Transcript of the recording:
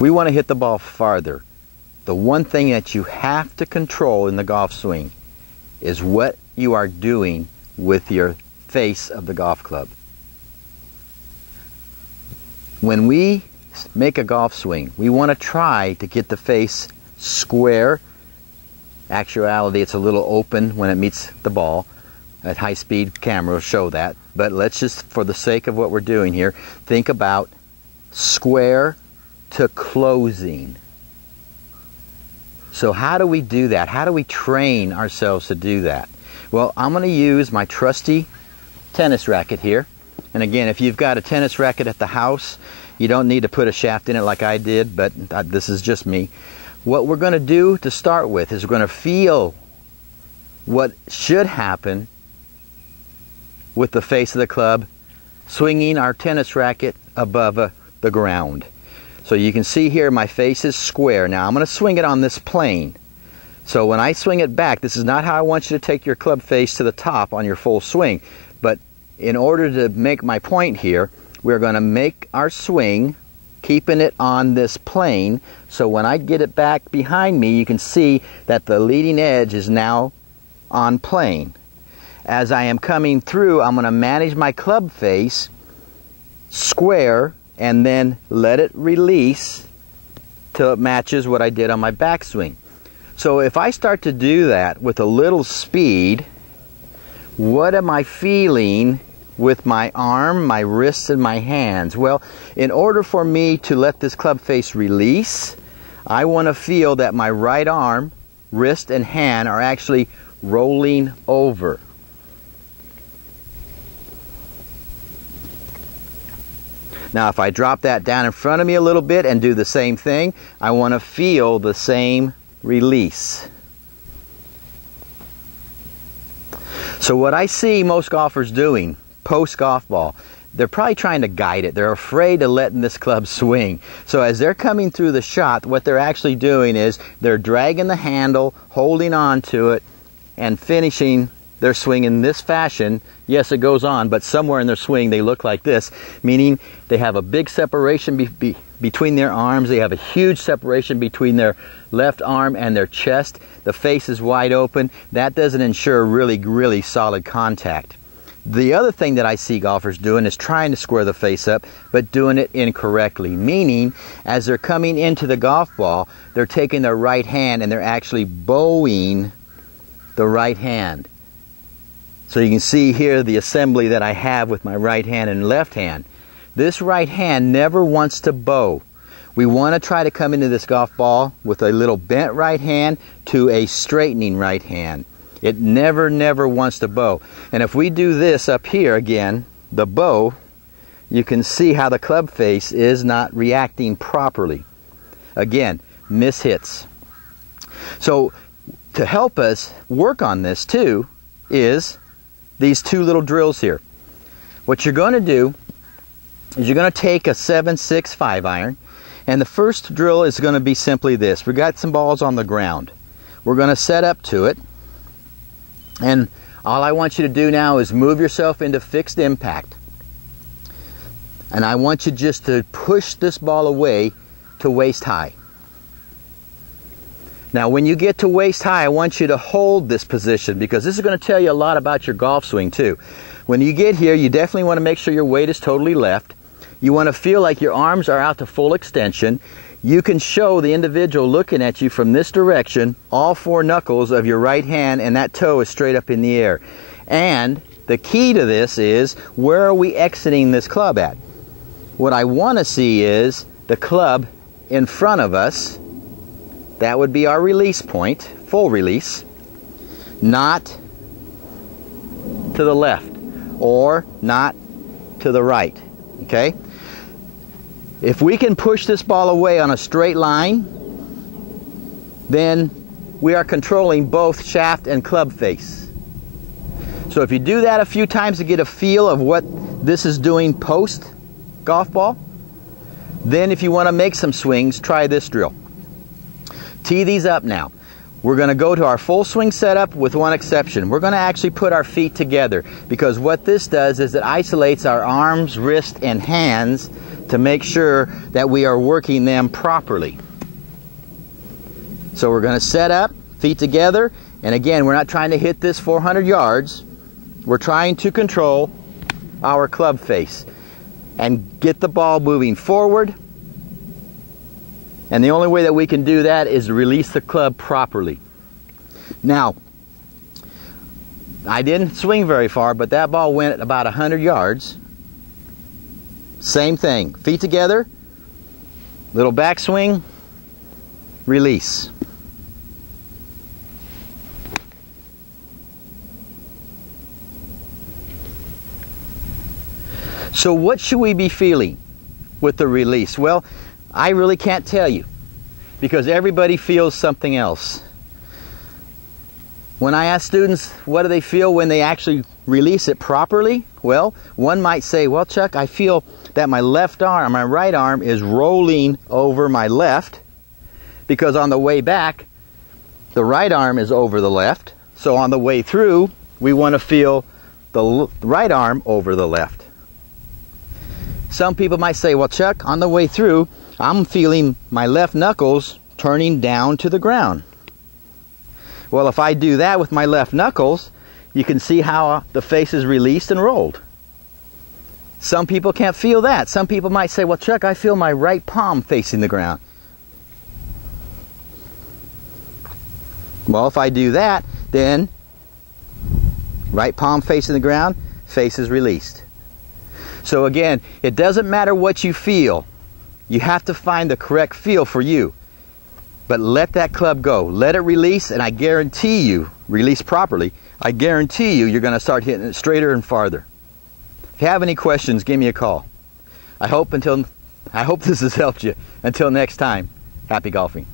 We want to hit the ball farther. The one thing that you have to control in the golf swing is what you are doing with your face of the golf club. When we make a golf swing, we want to try to get the face square. Actuality, it's a little open when it meets the ball. At high-speed camera will show that, but let's just, for the sake of what we're doing here, think about square to closing. So how do we do that? How do we train ourselves to do that? Well, I'm going to use my trusty tennis racket here. And again, if you've got a tennis racket at the house, you don't need to put a shaft in it like I did, but this is just me. What we're going to do to start with is we're going to feel what should happen with the face of the club, swinging our tennis racket above the ground. So you can see here my face is square. Now I'm going to swing it on this plane. So when I swing it back, this is not how I want you to take your club face to the top on your full swing. But in order to make my point here, we're going to make our swing keeping it on this plane. So when I get it back behind me, you can see that the leading edge is now on plane. As I am coming through, I'm going to manage my club face square and then let it release till it matches what I did on my backswing. So if I start to do that with a little speed, what am I feeling with my arm, my wrists, and my hands? Well, in order for me to let this club face release, I want to feel that my right arm, wrist, and hand are actually rolling over. Now if I drop that down in front of me a little bit and do the same thing, I want to feel the same release. So what I see most golfers doing post golf ball, they're probably trying to guide it. They're afraid of letting this club swing. So as they're coming through the shot, what they're actually doing is they're dragging the handle, holding on to it, and finishing their swing in this fashion. Yes, it goes on, but somewhere in their swing they look like this, meaning they have a big separation between their arms. They have a huge separation between their left arm and their chest. The face is wide open. That doesn't ensure really solid contact. The other thing that I see golfers doing is trying to square the face up, but doing it incorrectly, meaning as they're coming into the golf ball, they're taking their right hand and they're actually bowing the right hand. So you can see here the assembly that I have with my right hand and left hand. This right hand never wants to bow. We want to try to come into this golf ball with a little bent right hand to a straightening right hand. It never wants to bow. And if we do this up here again, the bow, you can see how the club face is not reacting properly. Again, mishits. So to help us work on this too is these two little drills here. What you're going to do is you're going to take a 7/6 5-iron, and the first drill is going to be simply this. We've got some balls on the ground. We're going to set up to it, and all I want you to do now is move yourself into fixed impact. And I want you just to push this ball away to waist high. Now when you get to waist high, I want you to hold this position, because this is going to tell you a lot about your golf swing too. When you get here, you definitely want to make sure your weight is totally left. You want to feel like your arms are out to full extension. You can show the individual looking at you from this direction all 4 knuckles of your right hand, and that toe is straight up in the air. And the key to this is, where are we exiting this club at? What I want to see is the club in front of us. That would be our release point, full release, not to the left or not to the right, okay? If we can push this ball away on a straight line, then we are controlling both shaft and club face. So if you do that a few times to get a feel of what this is doing post golf ball, then if you want to make some swings, try this drill. Tee these up now. We're going to go to our full swing setup with one exception. We're going to actually put our feet together, because what this does is it isolates our arms, wrists, and hands to make sure that we are working them properly. So we're going to set up, feet together, and again, we're not trying to hit this 400 yards. We're trying to control our club face and get the ball moving forward. And the only way that we can do that is to release the club properly. Now, I didn't swing very far, but that ball went about 100 yards. Same thing, feet together, little backswing, release. So what should we be feeling with the release? Well, I really can't tell you, because everybody feels something else. When I ask students what do they feel when they actually release it properly, well, one might say, well, Chuck, I feel that my left arm, my right arm is rolling over my left, because on the way back, the right arm is over the left. So on the way through, we want to feel the right arm over the left. Some people might say, well, Chuck, on the way through, I'm feeling my left knuckles turning down to the ground. Well, if I do that with my left knuckles, you can see how the face is released and rolled. Some people can't feel that. Some people might say, well, Chuck, I feel my right palm facing the ground. Well, if I do that, then right palm facing the ground, face is released. So again, it doesn't matter what you feel. You have to find the correct feel for you. But let that club go. Let it release, and I guarantee you, release properly, I guarantee you, you're going to start hitting it straighter and farther. If you have any questions, give me a call. I hope this has helped you. Until next time, happy golfing.